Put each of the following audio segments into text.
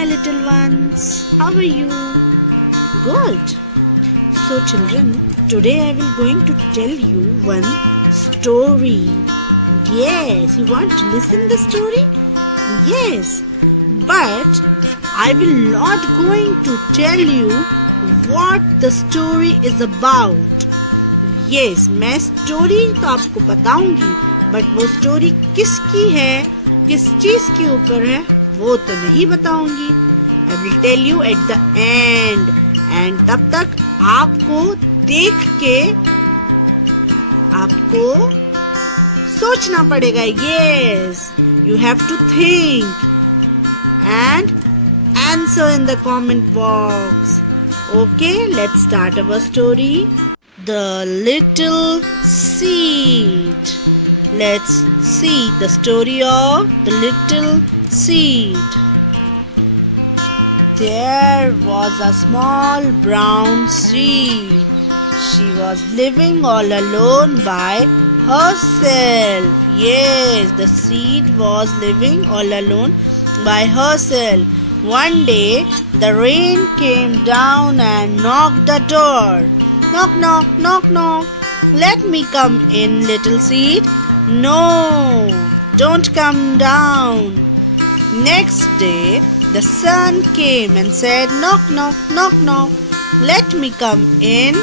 my little ones. How are you? Good. So children, today I will going to tell you one story. Yes, you want to listen the story? Yes. But I will not going to tell you what the story is about. Yes, मैं story तो आपको बताऊंगी, but वो story किसकी है, किस चीज के ऊपर है, वो तो नहीं बताऊंगी. I will tell you at the end. And तब तक आपको देख के आपको सोचना पड़ेगा. Yes, you have to think and answer in the comment box. Okay, let's start our story. The little seed. Let's see the story of the little seed. There was a small brown seed. She was living all alone by herself. Yes, the seed was living all alone by herself. One day, the rain came down and knocked the door. Knock, knock, knock, knock. Let me come in, little seed. No, don't come down. Next day, the sun came and said, knock, knock, knock, knock. Let me come in.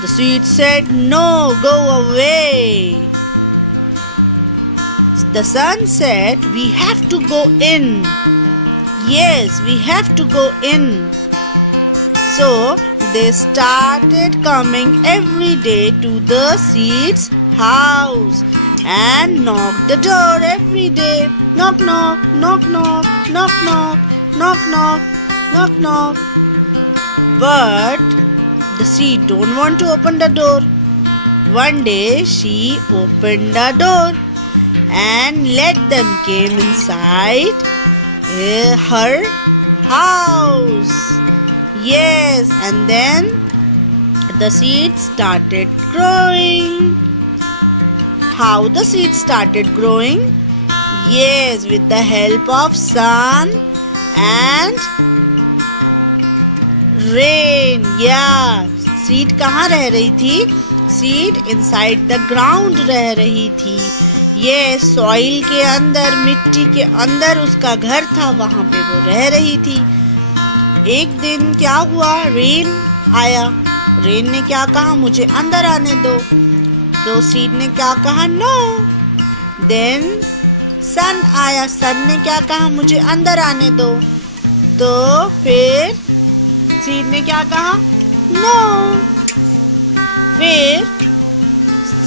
The seed said, no, go away. The sun said, we have to go in. Yes, we have to go in. So, they started coming every day to the seed's house and knocked the door every day. Knock, knock, knock, knock, knock, knock, knock, knock, knock, knock. But the seed don't want to open the door. One day she opened the door and let them came inside her house. Yes, and then the seed started growing. How the seed started growing? Yes, with the help of sun and rain. Yeah, seed कहाँ रह रही थी? Seed inside the ground रह रही थी. Yes, soil के अंदर, मिट्टी के अंदर उसका घर था, वहाँ पे वो रह रही थी. एक दिन क्या हुआ? रेन आया. रेन ने क्या कहा? मुझे अंदर आने दो. तो सीड ने क्या कहा? नो. देन सन आया. सन ने क्या कहा? मुझे अंदर आने दो. तो फिर सीड ने क्या कहा? नो. फिर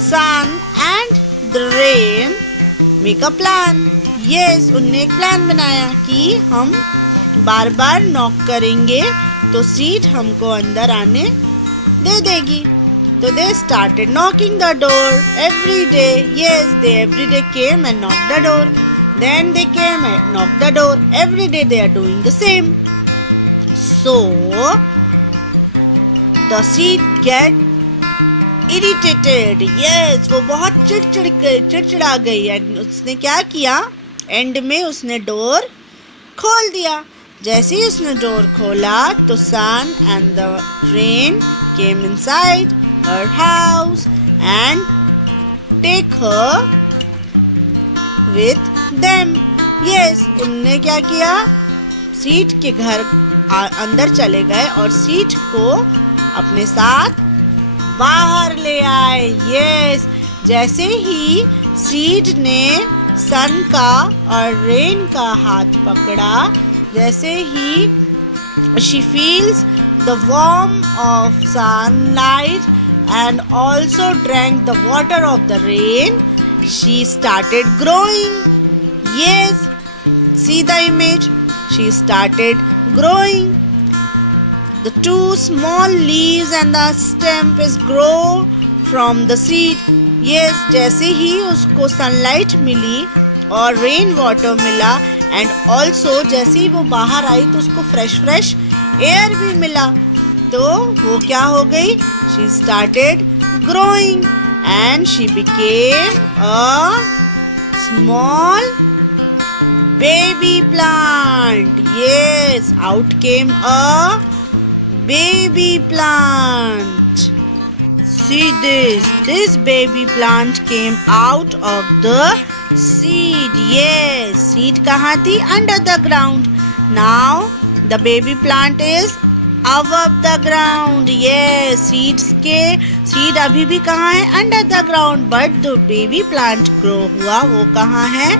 sun and the rain make a plan. Yes, उनने एक प्लान बनाया कि हम बार बार नॉक करेंगे तो सीड हमको अंदर आने दे देगी. तो they started knocking the door every day. Yes, they every day came and knock the door. Then they came and knock the door. Every day they are doing the same. So the seed get irritated. Yes, वो बहुत चिड़चिड़ा गई. And उसने क्या किया? And में उसने door खोल दिया. जैसे ही उसने डोर खोला तो sun and the rain came inside her house and take her with them. Yes, उनने क्या किया? सीड के घर अंदर चले गए और सीड को अपने साथ बाहर ले आए. यस, जैसे ही सीड ने सन का और रेन का हाथ पकड़ा, जैसे ही she feels the warmth of sunlight and also drank the water of the rain, she started growing. Yes, see the image? She started growing. The two small leaves and the stem is grow from the seed. Yes, जैसे ही उसको sunlight मिली और rain water मिला and also जैसे ही वो बाहर आई तो उसको fresh air भी मिला, तो वो क्या हो गई? She started growing and she became a small baby plant. Yes, out came a baby plant. See this. This baby plant came out of the seed. Yes, seed कहाँ थी? Under the ground. Now the baby plant is above the ground. Yes, seed अभी भी कहाँ है? Under the ground. But the baby plant grow हुआ वो कहाँ है?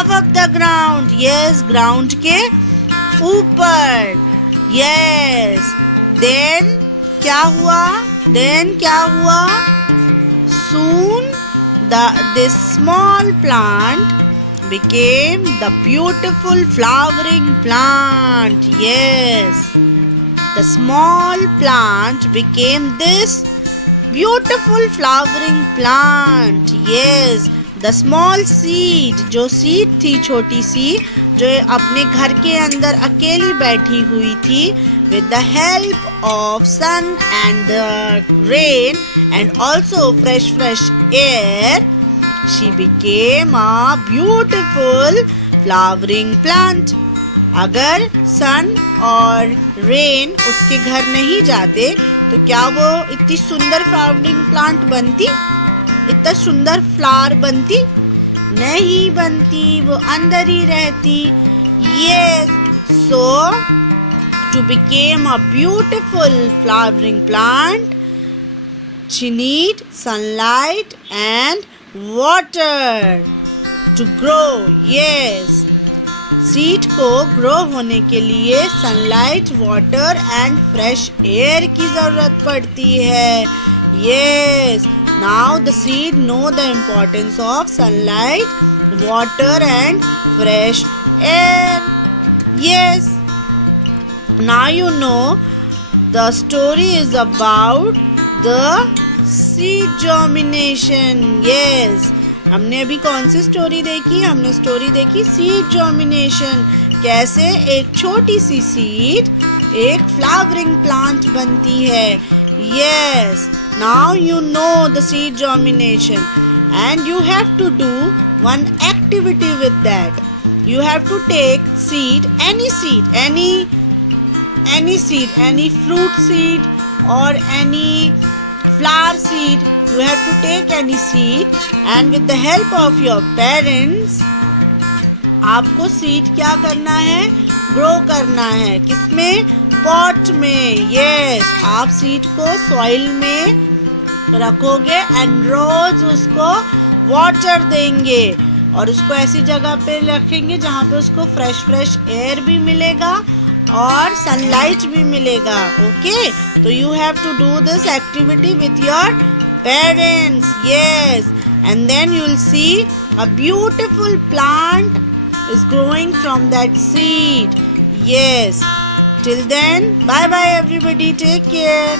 Above the ground. Yes, ground के ऊपर. Yes. Then क्या हुआ? Soon this small plant became the beautiful flowering plant. Yes. The small plant became this beautiful flowering plant. Yes. The small seed, जो seed थी छोटी सी, जो अपने घर के अंदर अकेली बैठी हुई थी, with the help of sun and the rain and also fresh air, she became a beautiful flowering plant. अगर सन और रेन उसके घर नहीं जाते तो क्या वो इतनी सुंदर फ्लावरिंग प्लांट बनती? इतना सुंदर फ्लावर बनती? नहीं बनती, वो अंदर ही रहती. Yes, so to become a beautiful flowering plant, she need sunlight and water to grow. Yes, seed को ग्रो होने के लिए sunlight, water and fresh air की जरूरत पड़ती है. Yes, now the seed know the importance of sunlight, water and fresh air. Yes, now you know the story is about the seed germination. Yes, हमने अभी कौन सी स्टोरी देखी? हमने story देखी सीड जर्मिनेशन. कैसे एक छोटी सी सीड एक फ्लावरिंग प्लांट बनती है. Yes, now you know the seed germination and you have to do one activity with that. You have to take seed, any fruit seed or any flower seed. You have to take any seed and with the help of your parents, आपको seed क्या करना है? Grow करना है. किसमें? Pot में. Yes, आप seed को सॉइल में रखोगे एंड रोज उसको वाटर देंगे और उसको ऐसी जगह पे रखेंगे जहाँ पे उसको फ्रेश एयर भी मिलेगा और सनलाइट भी मिलेगा. ओके, तो you have to do this activity with your parents. Yes, and then you'll see a beautiful plant is growing from that seed. Yes, till then, bye bye everybody, take care.